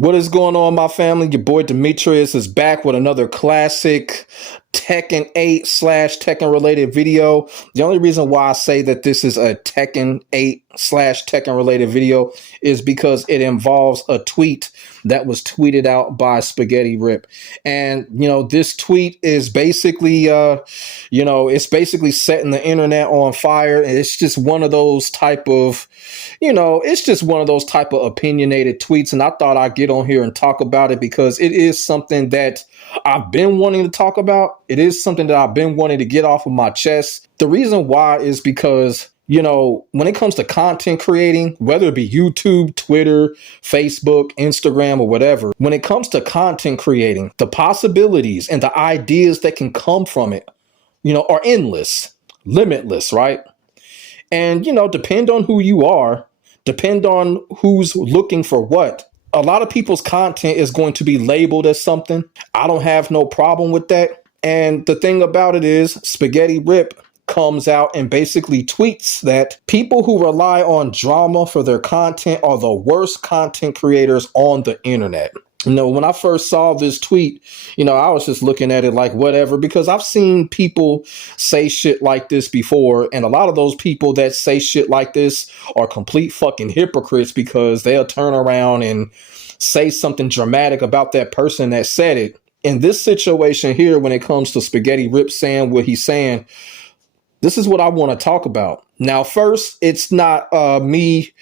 What is going on, my family? Your boy Demetrius is back with another classic Tekken 8 slash Tekken related video. The only reason why I say that this is a Tekken 8 slash Tekken related video is because it involves a tweet that was tweeted out by Spaghetti Rip. And, this tweet is basically, it's basically setting the internet on fire. And it's just one of those type of, it's just one of those type of opinionated tweets. And I thought I'd get on here and talk about it because it is something that I've been wanting to talk about. It is something that I've been wanting to get off of my chest. The reason why is because, when it comes to content creating, whether it be YouTube, Twitter, Facebook, Instagram, or whatever, when it comes to content creating, the possibilities and the ideas that can come from it, are endless, limitless, right? And, depend on who you are, depend on who's looking for what. A lot of people's content is going to be labeled as something. I don't have no problem with that. And the thing about it is, Spaghetti Rip comes out and basically tweets that people who rely on drama for their content are the worst content creators on the internet. When I first saw this tweet, I was just looking at it like whatever, because I've seen people say shit like this before. And a lot of those people that say shit like this are complete fucking hypocrites, because they'll turn around and say something dramatic about that person that said it. In this situation here, when it comes to Spaghetti Rip saying what he's saying, this is what I want to talk about. Now, first, it's not me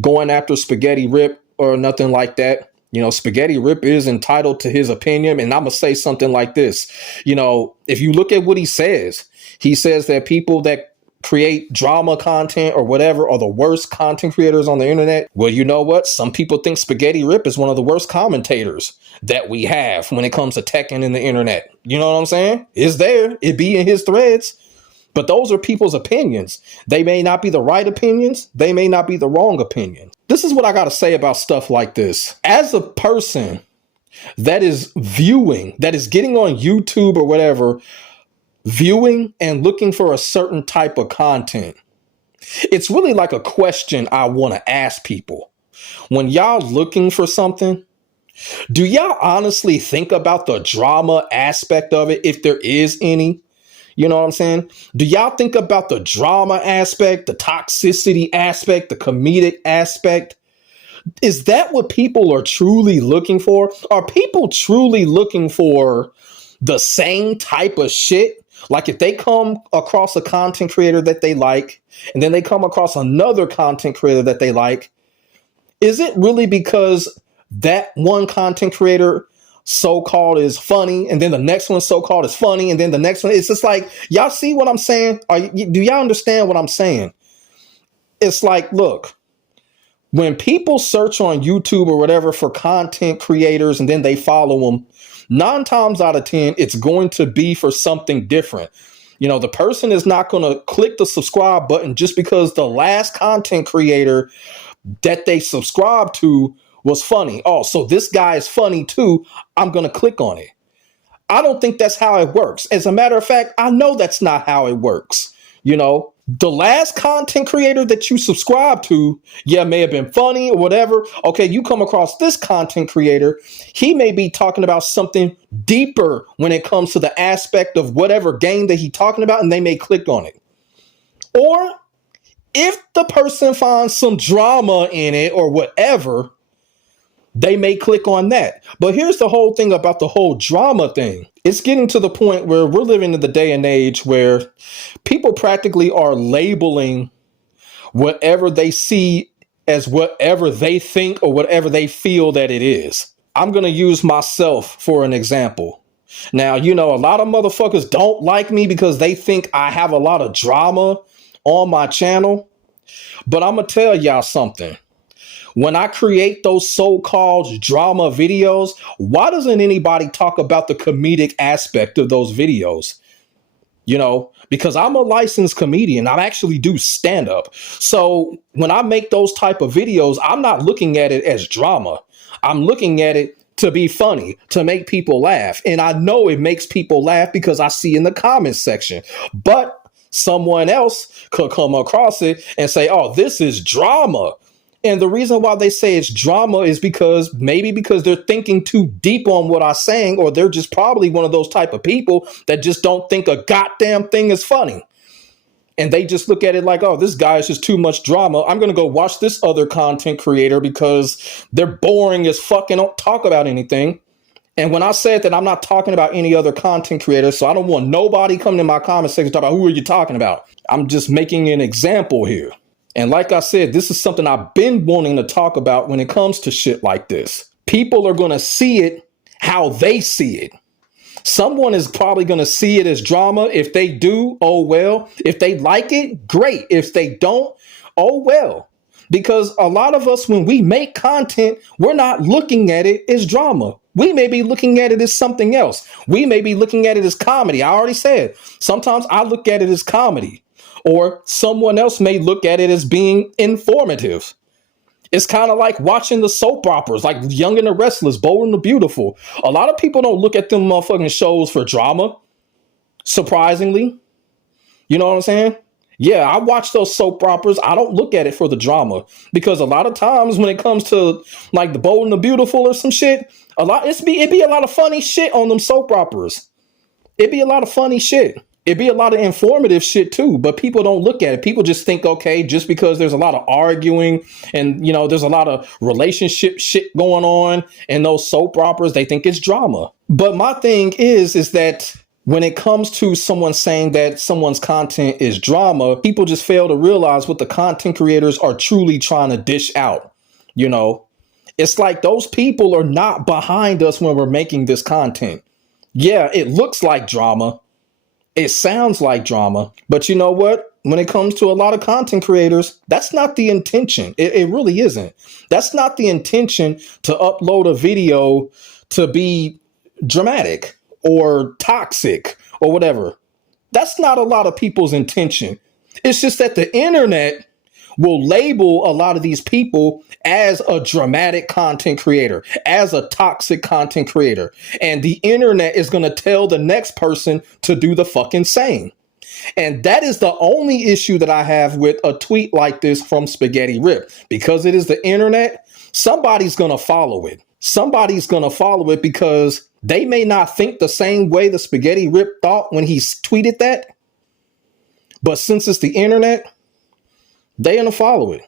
going after Spaghetti Rip or nothing like that. Spaghetti Rip is entitled to his opinion, and I'm going to say something like this. If you look at what he says that people that create drama content or whatever are the worst content creators on the internet. Well, you know what? Some people think Spaghetti Rip is one of the worst commentators that we have when it comes to Tekken in the internet. You know what I'm saying? It's there. It be in his threads. But those are people's opinions. They may not be the right opinions. They may not be the wrong opinions. This is what I got to say about stuff like this. As a person that is viewing, that is getting on YouTube or whatever, viewing and looking for a certain type of content, it's really like a question I want to ask people. When y'all looking for something, do y'all honestly think about the drama aspect of it, if there is any? You know what I'm saying? Do y'all think about the drama aspect, the toxicity aspect, the comedic aspect? Is that what people are truly looking for? Are people truly looking for the same type of shit? Like if they come across a content creator that they like, and then they come across another content creator that they like, is it really because that one content creator so-called is funny, and then the next one so-called is funny, and then the next one, it's just like, y'all see what I'm saying? Do y'all understand what I'm saying? It's like, look, when people search on YouTube or whatever for content creators and then they follow them, 9 times out of 10, it's going to be for something different. The person is not going to click the subscribe button just because the last content creator that they subscribed to was funny. Oh, so this guy is funny too. I'm going to click on it. I don't think that's how it works. As a matter of fact, I know that's not how it works. The last content creator that you subscribe to, may have been funny or whatever. Okay, you come across this content creator. He may be talking about something deeper when it comes to the aspect of whatever game that he's talking about, and they may click on it. Or if the person finds some drama in it or whatever, they may click on that. But here's the whole thing about the whole drama thing. It's getting to the point where we're living in the day and age where people practically are labeling whatever they see as whatever they think or whatever they feel that it is. I'm going to use myself for an example. Now, a lot of motherfuckers don't like me because they think I have a lot of drama on my channel. But I'm going to tell y'all something. When I create those so-called drama videos, why doesn't anybody talk about the comedic aspect of those videos? Because I'm a licensed comedian. I actually do stand-up. So when I make those type of videos, I'm not looking at it as drama. I'm looking at it to be funny, to make people laugh. And I know it makes people laugh because I see in the comments section. But someone else could come across it and say, oh, this is drama. And the reason why they say it's drama is because maybe because they're thinking too deep on what I'm saying, or they're just probably one of those type of people that just don't think a goddamn thing is funny. And they just look at it like, oh, this guy is just too much drama. I'm going to go watch this other content creator because they're boring as fuck and don't talk about anything. And when I said that, I'm not talking about any other content creator, so I don't want nobody coming in my comment section to talk about who are you talking about. I'm just making an example here. And like I said, this is something I've been wanting to talk about when it comes to shit like this. People are going to see it how they see it. Someone is probably going to see it as drama. If they do, oh well. If they like it, great. If they don't, oh well. Because a lot of us, when we make content, we're not looking at it as drama. We may be looking at it as something else. We may be looking at it as comedy. I already said, sometimes I look at it as comedy. Or someone else may look at it as being informative. It's kind of like watching the soap operas, like Young and the Restless, Bold and the Beautiful. A lot of people don't look at them motherfucking shows for drama, surprisingly. You know what I'm saying? Yeah, I watch those soap operas. I don't look at it for the drama because a lot of times when it comes to like the Bold and the Beautiful or some shit, it'd be a lot of funny shit on them soap operas. It'd be a lot of funny shit. It'd be a lot of informative shit too, but people don't look at it. People just think, okay, just because there's a lot of arguing and, you know, there's a lot of relationship shit going on in those soap operas, they think it's drama. But my thing is that when it comes to someone saying that someone's content is drama, people just fail to realize what the content creators are truly trying to dish out. You know, it's like those people are not behind us when we're making this content. Yeah, it looks like drama. It sounds like drama, but you know what? When it comes to a lot of content creators, that's not the intention. It really isn't. That's not the intention to upload a video to be dramatic or toxic or whatever. That's not a lot of people's intention. It's just that the internet will label a lot of these people as a dramatic content creator, as a toxic content creator. And the internet is going to tell the next person to do the fucking same. And that is the only issue that I have with a tweet like this from Spaghetti Rip. Because it is the internet, somebody's going to follow it. Somebody's going to follow it because they may not think the same way the Spaghetti Rip thought when he tweeted that. But since it's the internet, they're going to follow it.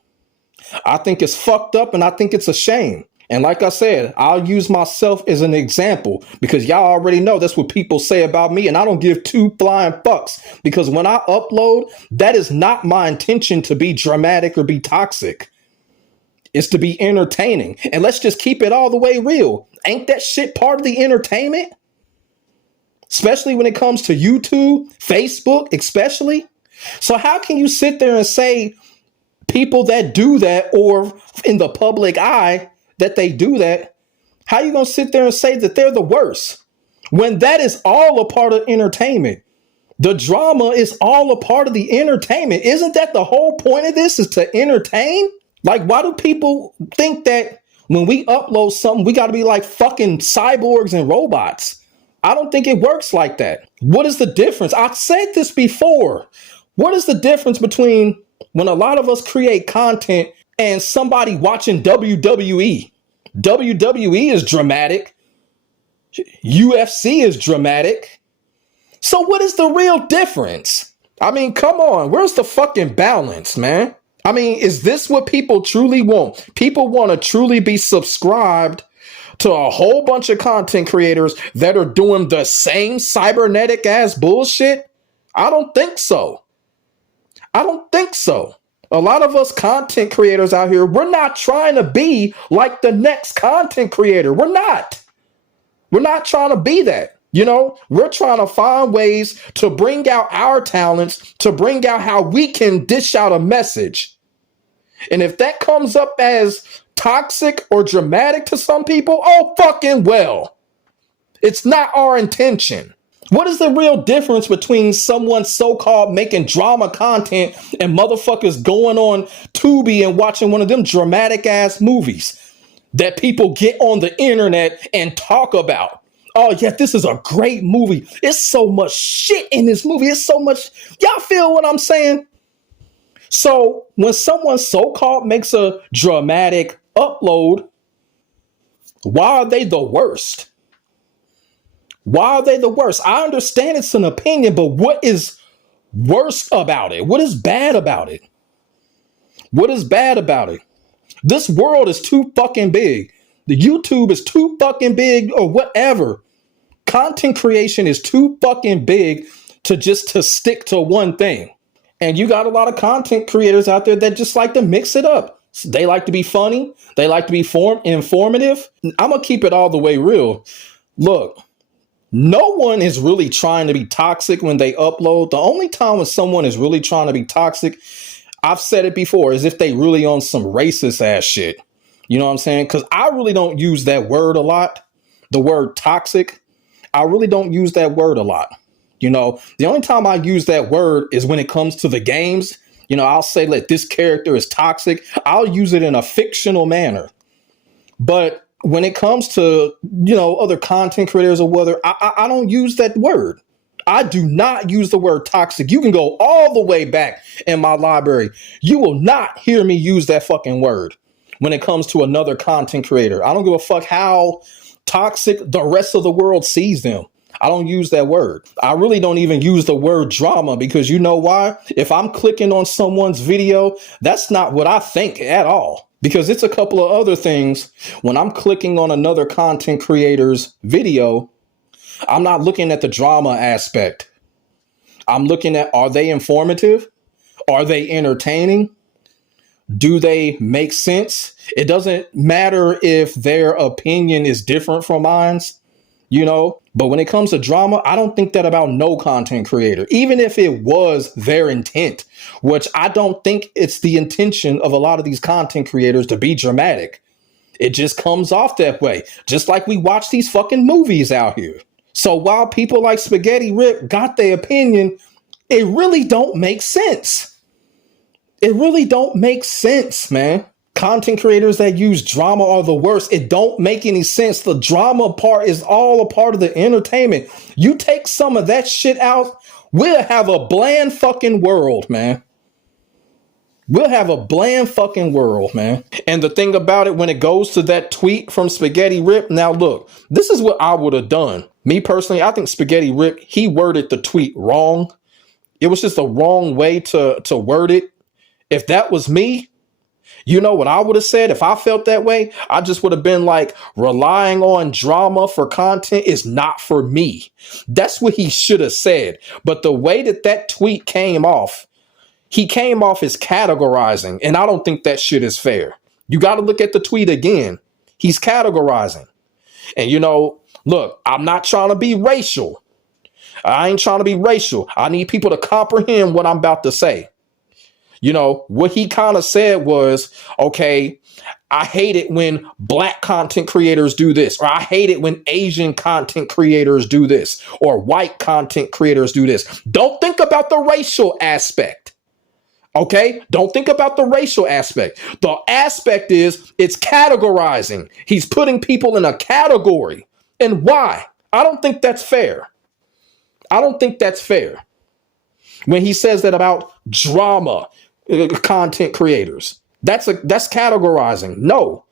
I think it's fucked up and I think it's a shame. And like I said, I'll use myself as an example because y'all already know that's what people say about me. And I don't give two flying fucks because when I upload, that is not my intention to be dramatic or be toxic. It's to be entertaining. And let's just keep it all the way real. Ain't that shit part of the entertainment? Especially when it comes to YouTube, Facebook, especially. So how can you sit there and say people that do that, or in the public eye that they do that, how are you going to sit there and say that they're the worst when that is all a part of entertainment? The drama is all a part of the entertainment. Isn't that the whole point of this, is to entertain? Like, why do people think that when we upload something, we got to be like fucking cyborgs and robots? I don't think it works like that. What is the difference? I've said this before. What is the difference between when a lot of us create content and somebody watching WWE? WWE is dramatic. UFC is dramatic. So what is the real difference? I mean, come on. Where's the fucking balance, man? I mean, is this what people truly want? People want to truly be subscribed to a whole bunch of content creators that are doing the same cybernetic ass bullshit? I don't think so. I don't think so. A lot of us content creators out here, we're not trying to be like the next content creator. We're not. We're not trying to be that. You know, we're trying to find ways to bring out our talents, to bring out how we can dish out a message. And if that comes up as toxic or dramatic to some people, oh, fucking well. It's not our intention. What is the real difference between someone so-called making drama content and motherfuckers going on Tubi and watching one of them dramatic ass movies that people get on the internet and talk about? Oh, yeah, this is a great movie. It's so much shit in this movie. It's so much. Y'all feel what I'm saying? So when someone so-called makes a dramatic upload, why are they the worst? Why are they the worst? I understand it's an opinion, but what is worse about it? What is bad about it? What is bad about it? This world is too fucking big. The YouTube is too fucking big or whatever. Content creation is too fucking big to stick to one thing. And you got a lot of content creators out there that just like to mix it up. They like to be funny. They like to be informative. I'm going to keep it all the way real. Look, no one is really trying to be toxic when they upload. The only time when someone is really trying to be toxic, I've said it before, is if they really on some racist ass shit. You know what I'm saying? Because I really don't use that word a lot. The word toxic. I really don't use that word a lot. You know, the only time I use that word is when it comes to the games. You know, I'll say like this character is toxic. I'll use it in a fictional manner. But when it comes to, you know, other content creators or whether I don't use that word. I do not use the word toxic. You can go all the way back in my library. You will not hear me use that fucking word when it comes to another content creator. I don't give a fuck how toxic the rest of the world sees them. I don't use that word. I really don't even use the word drama because you know why? If I'm clicking on someone's video, that's not what I think at all. Because it's a couple of other things. When I'm clicking on another content creator's video, I'm not looking at the drama aspect. I'm looking at, are they informative? Are they entertaining? Do they make sense? It doesn't matter if their opinion is different from mine's. You know, but when it comes to drama, I don't think that about no content creator, even if it was their intent, which I don't think it's the intention of a lot of these content creators to be dramatic. It just comes off that way, just like we watch these fucking movies out here. So while people like Spaghetti Rip got their opinion, it really don't make sense. It really don't make sense, man. Content creators that use drama are the worst. It don't make any sense. The drama part is all a part of the entertainment. You take some of that shit out, we'll have a bland fucking world, man. We'll have a bland fucking world, man. And the thing about it, when it goes to that tweet from Spaghetti Rip, now look, this is what I would have done. Me personally, I think Spaghetti Rip, he worded the tweet wrong. It was just a wrong way to word it. If that was me, you know what I would have said if I felt that way? I just would have been like, relying on drama for content is not for me. That's what he should have said. But the way that tweet came off, he came off as categorizing. And I don't think that shit is fair. You got to look at the tweet again. He's categorizing. And, you know, look, I'm not trying to be racial. I ain't trying to be racial. I need people to comprehend what I'm about to say. You know, what he kind of said was, okay, I hate it when black content creators do this, or I hate it when Asian content creators do this, or white content creators do this. Don't think about the racial aspect. Okay, don't think about the racial aspect. The aspect is it's categorizing. He's putting people in a category. And why? I don't think that's fair. I don't think that's fair. When he says that about drama, content creators, that's categorizing. No,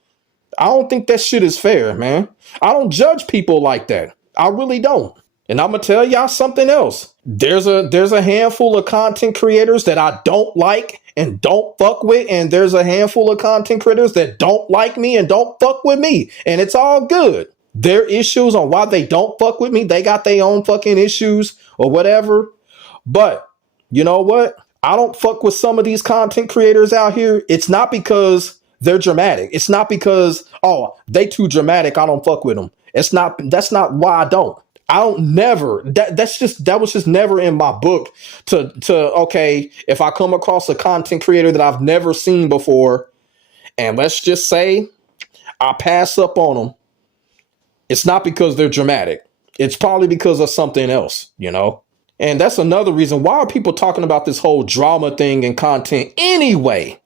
I don't think that shit is fair, man. I don't judge people like that. I really don't. And I'm gonna tell y'all something else. There's a handful of content creators that I don't like and don't fuck with, and there's a handful of content creators that don't like me and don't fuck with me, and it's all good. Their issues on why they don't fuck with me, they got their own fucking issues or whatever. But you know what? I don't fuck with some of these content creators out here. It's not because they're dramatic. It's not because, oh, they too dramatic, I don't fuck with them. That's not why I don't. I don't never. That was just never in my book to okay, if I come across a content creator that I've never seen before, and let's just say I pass up on them, it's not because they're dramatic. It's probably because of something else, you know? And that's another reason why are people talking about this whole drama thing and content anyway?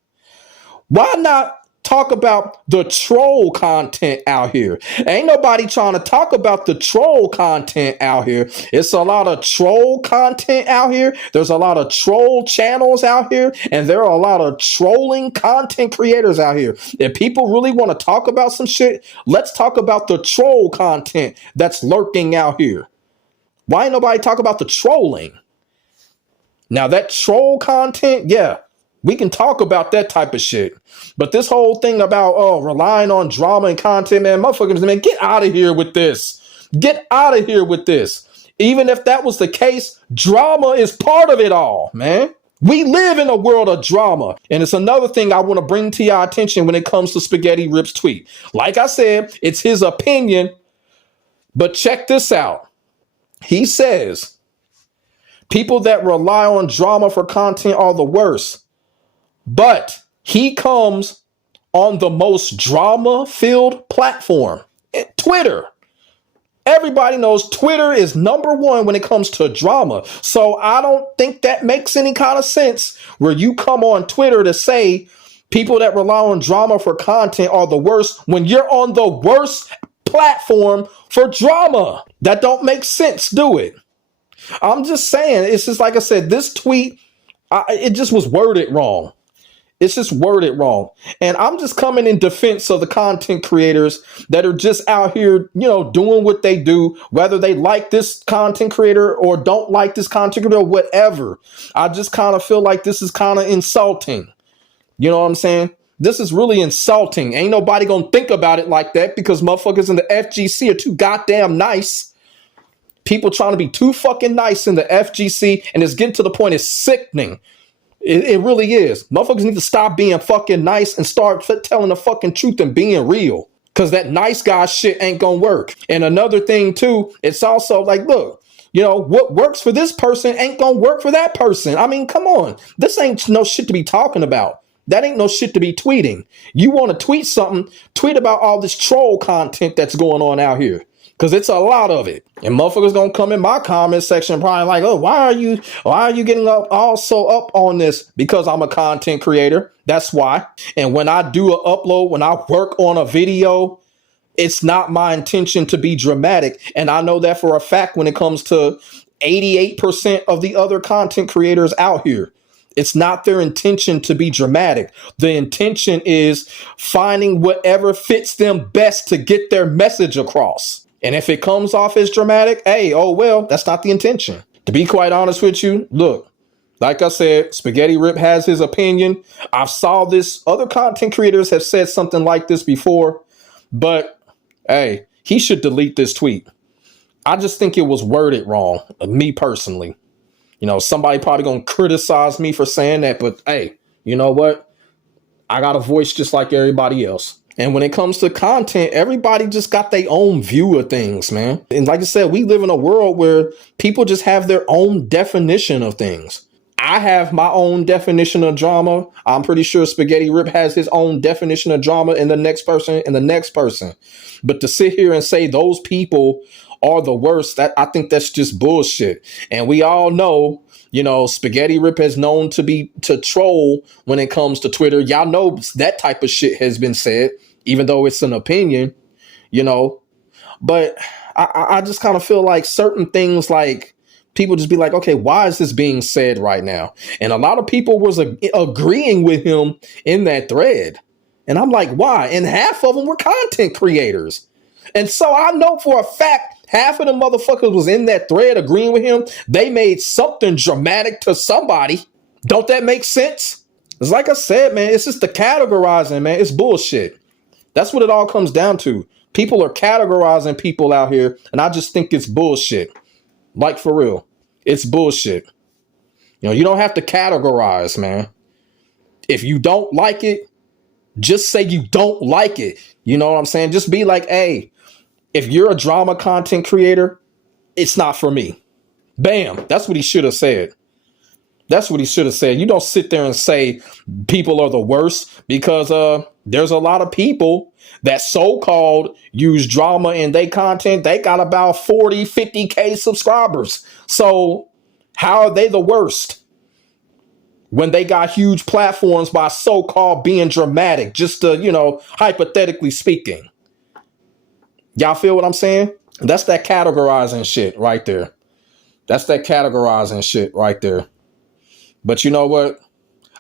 Why not talk about the troll content out here. Ain't nobody trying to talk about the troll content out here. It's a lot of troll content out here. There's a lot of troll channels out here, and there are a lot of trolling content creators out here. If people really want to talk about some shit, let's talk about the troll content that's lurking out here. Why ain't nobody talk about the trolling? Now that troll content, yeah, we can talk about that type of shit. But this whole thing about relying on drama and content, man, motherfuckers, man, get out of here with this. Get out of here with this. Even if that was the case, drama is part of it all, man. We live in a world of drama. And it's another thing I want to bring to your attention when it comes to Spaghetti Rip's tweet. Like I said, it's his opinion. But check this out. He says, people that rely on drama for content are the worst. But he comes on the most drama-filled platform, Twitter. Everybody knows Twitter is number one when it comes to drama. So I don't think that makes any kind of sense where you come on Twitter to say people that rely on drama for content are the worst when you're on the worst platform for drama. That don't make sense, do it? I'm just saying, it's just like I said, this tweet, it just was worded wrong. It's just worded wrong. And I'm just coming in defense of the content creators that are just out here, doing what they do, whether they like this content creator or don't like this content creator or whatever. I just kind of feel like this is kind of insulting. You know what I'm saying? This is really insulting. Ain't nobody gonna think about it like that because motherfuckers in the FGC are too goddamn nice. People trying to be too fucking nice in the FGC, and it's getting to the point it's sickening. It really is. Motherfuckers need to stop being fucking nice and start telling the fucking truth and being real. Because that nice guy shit ain't gonna work. And another thing too, it's also like, look, what works for this person ain't gonna work for that person. I mean, come on. This ain't no shit to be talking about. That ain't no shit to be tweeting. You want to tweet something, tweet about all this troll content that's going on out here. Because it's a lot of it. And motherfuckers gonna come in my comment section probably like, oh, why are you getting up on this? Because I'm a content creator. That's why. And when I do an upload, when I work on a video, it's not my intention to be dramatic. And I know that for a fact when it comes to 88% of the other content creators out here. It's not their intention to be dramatic. The intention is finding whatever fits them best to get their message across. And if it comes off as dramatic, hey, oh, well, that's not the intention. To be quite honest with you, look, like I said, Spaghetti Rip has his opinion. I've saw this. Other content creators have said something like this before. But, hey, he should delete this tweet. I just think it was worded wrong, me personally. Somebody probably going to criticize me for saying that. But, hey, you know what? I got a voice just like everybody else. And when it comes to content, everybody just got their own view of things, man. And like I said, we live in a world where people just have their own definition of things. I have my own definition of drama. I'm pretty sure Spaghetti Rip has his own definition of drama, and the next person and the next person. But to sit here and say those people are the worst, I think that's just bullshit. And we all know, Spaghetti Rip has known to troll when it comes to Twitter. Y'all know that type of shit has been said, even though it's an opinion, But I just kind of feel like certain things, like people just be like, okay, why is this being said right now? And a lot of people was agreeing with him in that thread. And I'm like, why? And half of them were content creators. And so I know for a fact, half of the motherfuckers was in that thread agreeing with him. They made something dramatic to somebody. Don't that make sense? It's like I said, man, it's just the categorizing, man. It's bullshit. That's what it all comes down to. People are categorizing people out here, and I just think it's bullshit. Like, for real. It's bullshit. You don't have to categorize, man. If you don't like it, just say you don't like it. You know what I'm saying? Just be like, hey, if you're a drama content creator, it's not for me. Bam. That's what he should have said. That's what he should have said. You don't sit there and say people are the worst, because there's a lot of people that so-called use drama in their content. They got about 40, 50K subscribers. So how are they the worst? when they got huge platforms by so-called being dramatic, just to, hypothetically speaking. Y'all feel what I'm saying? That's that categorizing shit right there. That's that categorizing shit right there. But you know what?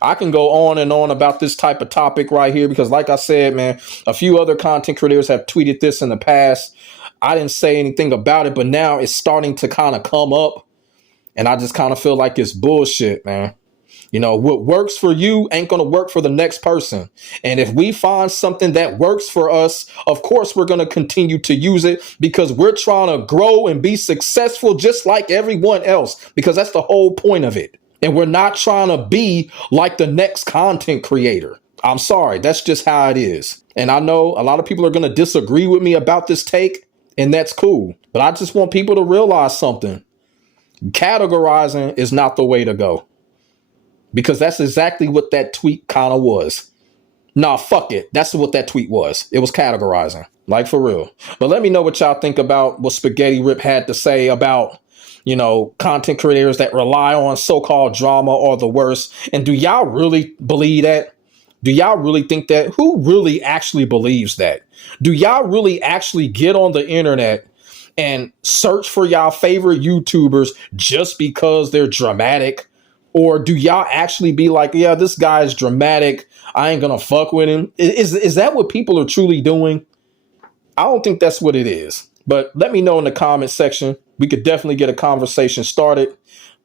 I can go on and on about this type of topic right here because, like I said, man, a few other content creators have tweeted this in the past. I didn't say anything about it, but now it's starting to kind of come up. And I just kind of feel like it's bullshit, man. What works for you ain't going to work for the next person. And if we find something that works for us, of course, we're going to continue to use it because we're trying to grow and be successful just like everyone else, because that's the whole point of it. And we're not trying to be like the next content creator. I'm sorry. That's just how it is. And I know a lot of people are going to disagree with me about this take, and that's cool. But I just want people to realize something. Categorizing is not the way to go. Because that's exactly what that tweet kind of was. Nah, fuck it. That's what that tweet was. It was categorizing. Like, for real. But let me know what y'all think about what Spaghetti Rip had to say about, content creators that rely on so-called drama or the worst. And do y'all really believe that? Do y'all really think that? Who really actually believes that? Do y'all really actually get on the internet and search for y'all favorite YouTubers just because they're dramatic? Or do y'all actually be like, yeah, this guy is dramatic, I ain't gonna fuck with him? Is that what people are truly doing? I don't think that's what it is. But let me know in the comment section. We could definitely get a conversation started.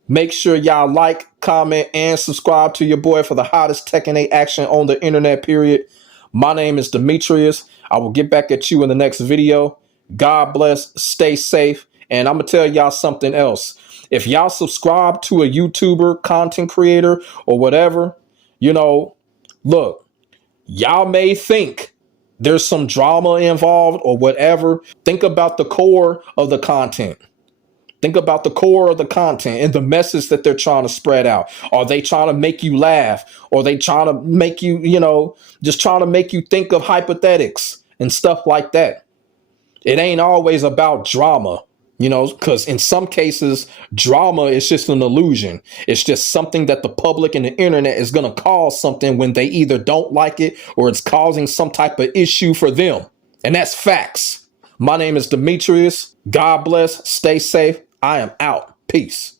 Make sure y'all like, comment, and subscribe to your boy for the hottest Tekken 8 action on the internet, period. My name is Demetrius. I will get back at you in the next video. God bless, stay safe, and I'm gonna tell y'all something else. If y'all subscribe to a YouTuber, content creator, or whatever, look, y'all may think there's some drama involved or whatever. Think about the core of the content. Think about the core of the content and the message that they're trying to spread out. Are they trying to make you laugh? Or are they trying to make you, just trying to make you think of hypothetics and stuff like that? It ain't always about drama. Because in some cases, drama is just an illusion. It's just something that the public and the internet is going to call something when they either don't like it or it's causing some type of issue for them. And that's facts. My name is Demetrius. God bless. Stay safe. I am out. Peace.